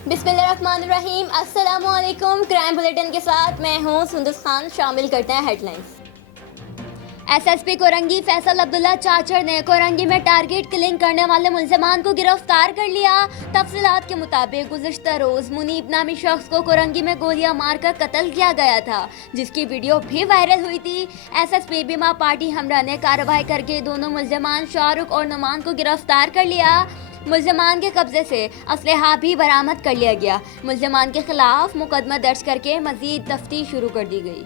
बिस्मिल्लाहिर्रहमानिर्रहीम। अस्सलाम वालेकुम। क्राइम बुलेटिन के साथ मैं हूं सुंदस खान। शामिल करते हैं हेडलाइंस। एसएसपी कोरंगी फैसल अब्दुल्ला चाचर ने कोरंगी में टारगेट किलिंग करने वाले मुल्जिमान को गिरफ्तार कर लिया। तफसीलात के मुताबिक गुज़िश्ता रोज मुनीब नामी शख्स को कोरंगी में गोलियां मारकर कत्ल किया गया था, जिसकी वीडियो भी वायरल हुई थी। एसएसपी बीमा पार्टी हमरा ने कार्रवाई करके दोनों मुल्जिमान शाहरुख और नुमान को गिरफ्तार कर लिया। मुल्जिमान के कब्जे से असलहा भी बरामद कर लिया गया। मुल्जिमान के खिलाफ मुकदमा दर्ज करके मजीद तफ्तीश शुरू कर दी गई।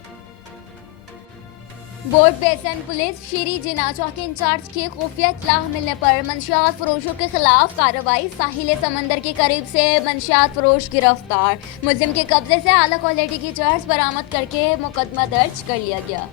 बोर्ड बेसन पुलिस शीरी जिना चौकी इंचार्ज की खुफिया इत्तलाह मिलने पर मंशियात फरोशों के खिलाफ कार्रवाई। साहिल समंदर के करीब से मंशियात फरोश गिरफ्तार। मुल्जिम के कब्जे से आला क्वालिटी की चर्च बरामद करके मुकदमा दर्ज कर लिया गया।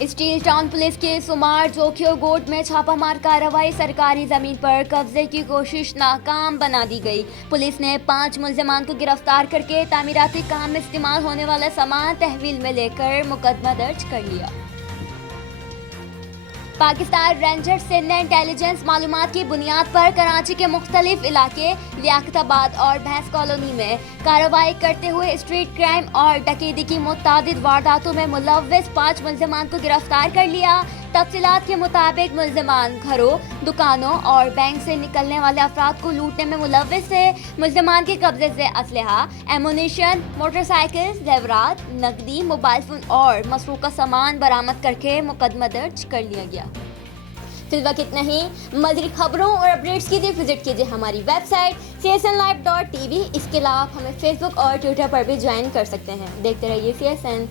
स्टील टाउन पुलिस के सुमार जोखियो गोट में छापामार कार्रवाई। सरकारी जमीन पर कब्जे की कोशिश नाकाम बना दी गई। पुलिस ने 5 मुल्जिमान को गिरफ्तार करके तामीराती काम में इस्तेमाल होने वाला सामान तहवील में लेकर मुकदमा दर्ज कर लिया। पाकिस्तान रेंजर्स ने इंटेलिजेंस मालूमात की बुनियाद पर कराची के मुख्तलिफ इलाके लियाकताबाद और भैंस कॉलोनी में कार्रवाई करते हुए स्ट्रीट क्राइम और डकैती की मुतादिद वारदातों में मुलव्विस 5 मुल्जिमान को गिरफ्तार कर लिया। तफसीलात के मुताबिक मुल्जिमान घरों, दुकानों और बैंक से निकलने वाले अफराद को लूटने में मुलव्विस थे। मुल्जिमान के कब्जे से असलहा, एमुनिशन, मोटरसाइकिल, जेवरात, नकदी, मोबाइल फोन और मसरूका सामान बरामद करके मुकदमा दर्ज कर लिया गया। फिल वक्त इतना ही। मज़ीद खबरों और अपडेट्स के लिए विजिट कीजिए हमारी वेबसाइट csnlive.tv। इसके अलावा आप हमें फेसबुक और ट्विटर पर भी ज्वाइन कर सकते हैं। देखते रहिए CSN।